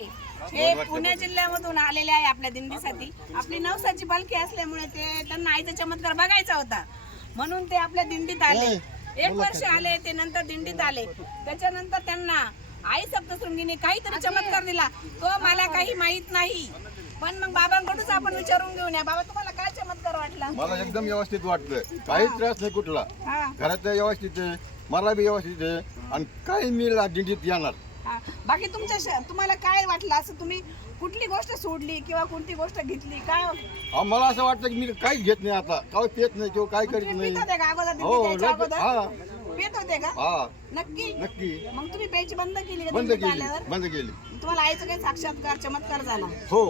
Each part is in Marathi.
हे पुणे जिल्ह्यामधून आलेले आहे आपल्या दिंडीसाठी. आपली नवसाची पालखी असल्यामुळे ते त्यांना आईचा चमत्कार बघायचा होता. म्हणून ते आपल्या दिंडीत आले. एक वर्ष आले ते नंतर दिंडीत आले. त्याच्यानंतर त्यांना आई सप्तशृंगीने काहीतरी चमत्कार दिला. तो मला काही माहीत नाही. पण मग बाबांकडूनच आपण विचारून घेऊन या बाबा तुम्हाला काय चमत्कार वाटला? मला एकदम व्यवस्थित वाटतं काही त्रास नाही कुठला. हा. घरात व्यवस्थित आहे मला बी व्यवस्थित आहे. आणि काही मी दिंडीत येणार. हा. बाकी तुमच्या तुम्हाला काय वाटलं? असं तुम्ही कुठली गोष्ट सोडली किंवा कोणती गोष्ट घेतली? काय अहो, मला असं वाटतं की मी काहीच घेत नाही आता. काय पेत नाही किंवा काय करीत तुम्ही नाही. पित होते का अगोदर हो हा अगोदर? पित होते का? हा. नक्की? नक्की. मग तुम्ही प्यायची बंद केली का बंद दिंडीत केली. आल्यावर? बंद केली. तुम्हाला आईचं काही साक्षात्कार चमत्कार झाला? हो.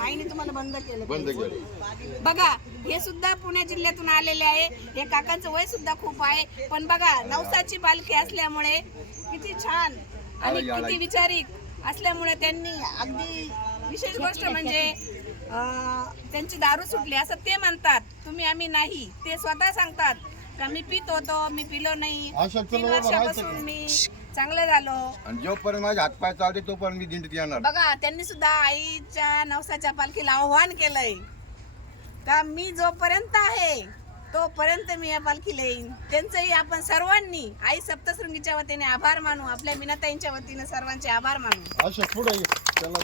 आईने तुम्हाला बंद केलं. बंद. केली. बघा हे सुद्धा पुणे जिल्ह्यातून आलेले आहे. हे काकांचं वय सुद्धा खूप आहे. पण बघा नवसाची पालखी असल्यामुळे किती छान आणि. किती विचारिक असल्यामुळे त्यांनी अगदी विशेष गोष्ट म्हणजे त्यांची दारू सुटली असं ते म्हणतात. तुम्ही आम्ही नाही. ते स्वतः सांगतात का मी पित होतो मी पिलो नाही. तीन वर्षापासून मी चांगलं झालो. आणि जोपर्यंत माझे हातपाय चालते तोपर्यंत मी दिंडीत येणार. बघा त्यांनी सुद्धा आईच्या नवसाच्या पालखीला आव्हान केलंय. का मी जोपर्यंत आहे तोपर्यंत मी या पालखीला येईन. त्यांचंही आपण सर्वांनी आई सप्तशृंगीच्या वतीने आभार मानू आपल्या मीनाताईंच्या वतीने सर्वांचे आभार मानू. अशा पुढे त्याला